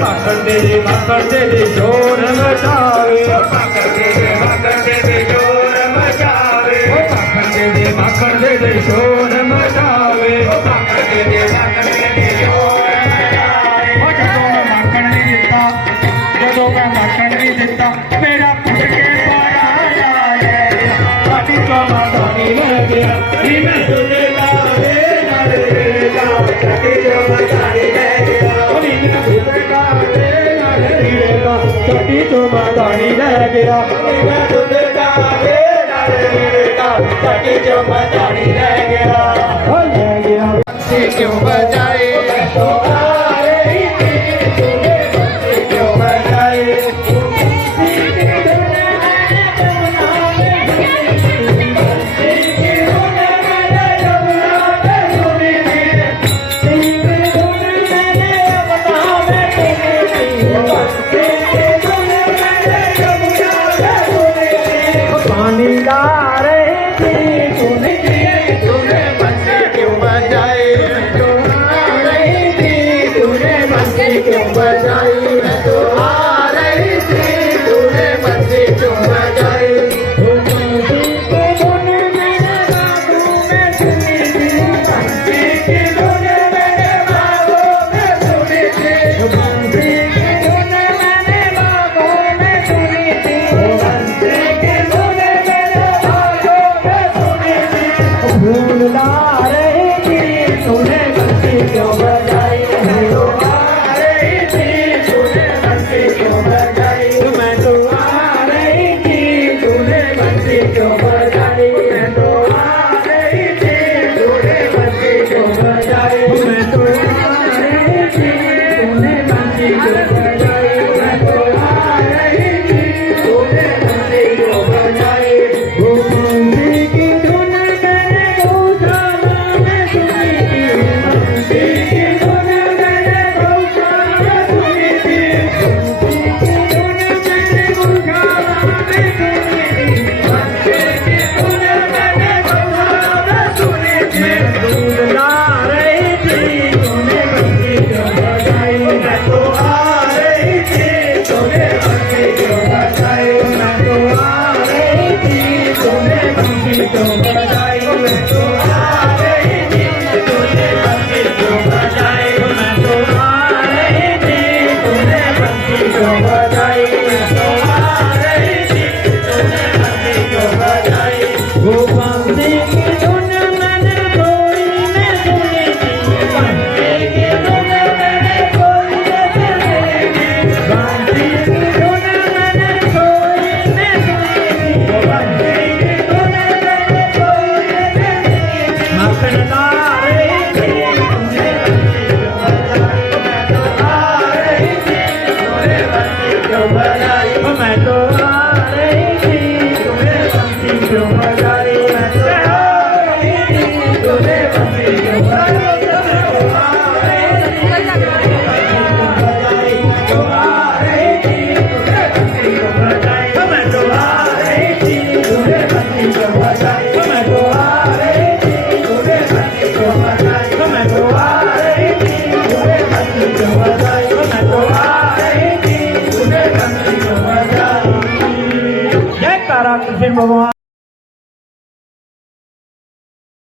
माखन दे दे शोर मचावे माखन दे दे शोर मचावे माखन दे दे शोर मचावे माखन दे दे शोर मचावे जदों मैं माखन नहीं दिता जदों मैं माखन नहीं दिता मेरा पुट के बड़ा आया पाटी तो मादानी ले गया नी मैं तुझे लावे नाले ला पाटी तो मादानी ले गया नी मैं तुझे लावे नाले ला पाटी तो मादानी ले गया नी मैं तुझे लावे नाले ला पाटी तो मादानी ले गया से क्यों बजाए तो आ रही थी तूने बंसी क्यों बजाए पानी ला रही थी तूने बंसी क्यों बजाए तूने बंसी क्यों बजाई